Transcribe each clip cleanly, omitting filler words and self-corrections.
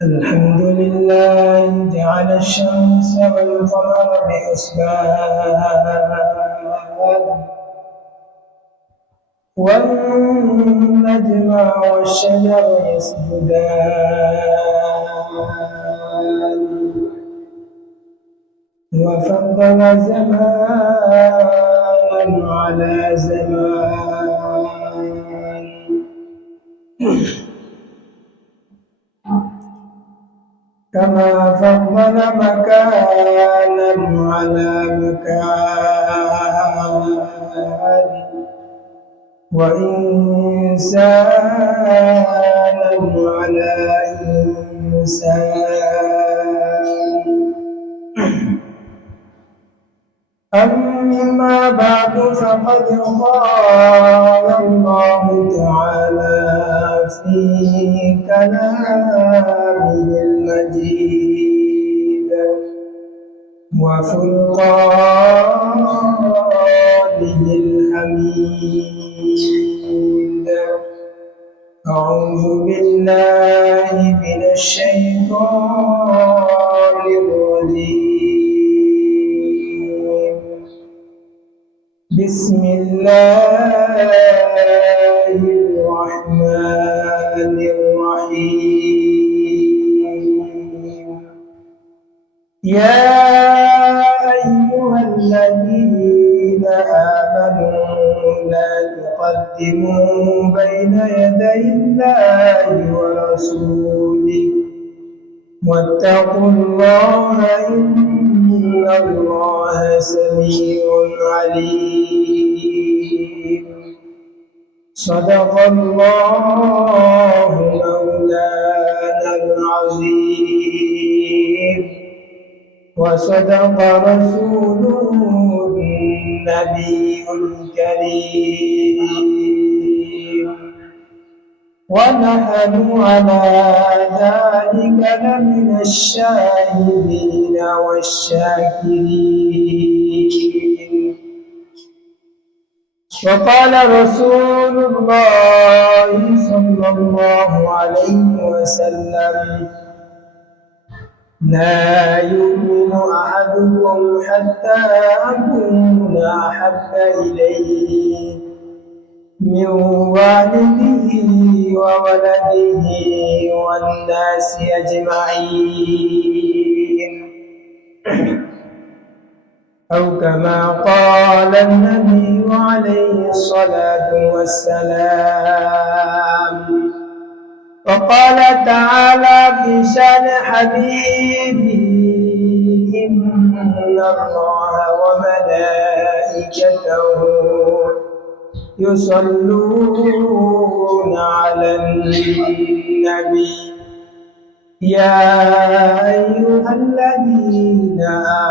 الحمد لله جعل الشمس والقمر بحسبان والنجم والشجر يسجدان وفضل زمانا على زمان كما فضل مكانا على مكان وإنسانا على إنسان. أما بعد فقد قال الله تعالى في كلامه المجيد وفرقانه الحميد. أعوذ بالله من الشيطان الرجيم. بسم الله الرحمن الرحيم. يا أيها الذين آمنوا لا تقدموا بين يدي الله ورسوله واتقوا الله إن الله سميع عليم. صدق الله مولانا العظيم وصدق رسوله النبي الكريم ونحن على ذلك لمن الشاهدين والشاكرين. وقال رسول الله صلى الله عليه وسلم: لا يؤمن أحدكم حتى أكون أحب إليه من والده وولده والناس أجمعين، أو كما قال النبي عليه الصلاة والسلام. وقال تعالى في شأن حبيبه: إن الله وملائكته يصلون على النبي يا أيها الذين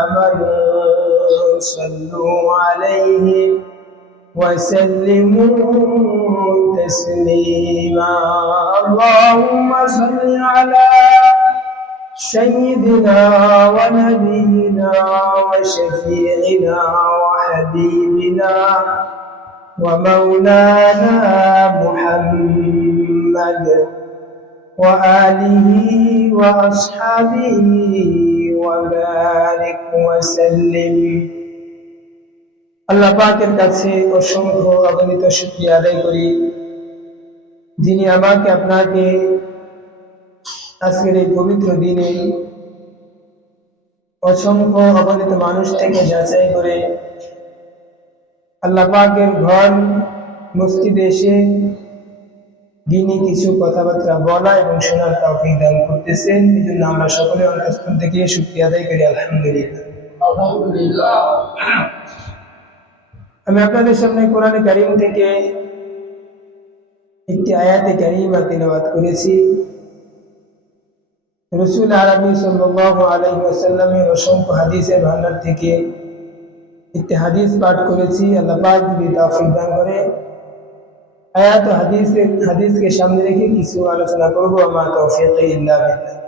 آمنوا صلوا عليه وسلموا تسليما. اللهم صل على سيدنا ونبينا وشفيعنا وحبيبنا ومولانا محمد وآله وأصحابه وبارك وسلم. আল্লাহ পাকের কাছে অসংখ্য অগণিত শুকরিয়া আদায় করি, যিনি আমাকে আপনাকে আজকের এই পবিত্র দিনে অসংখ্য অগণিত মানুষ থেকে যাচাই করে আল্লাহ পাকের ঘর মসজিদে এসে দিনই কিছু কথাবার্তা বলা এবং শোনার তৌফিক দান করতেছেন। এই জন্য আমরা সকলে অন্তঃস্থল থেকে শুকরিয়া আদায় করি। আলহামদুলিল্লাহ। আমি আপনাদের সামনে কোরআনে কারীম থেকে একটি আয়াতে কারীমা তিলাওয়াত করেছি। রাসূল আরবি সাল্লাল্লাহু আলাইহি ওয়াসাল্লামের অসংখ্য হাদিসের ভান্ডার থেকে একটি হাদিস পাঠ করেছি। আল্লাহ পাক যদি তৌফিক দান করে আয়াত ও হাদিসকে সামনে রেখে কিছু আলোচনা করব। আমার তৌফিক ইল্লা বিল্লাহ।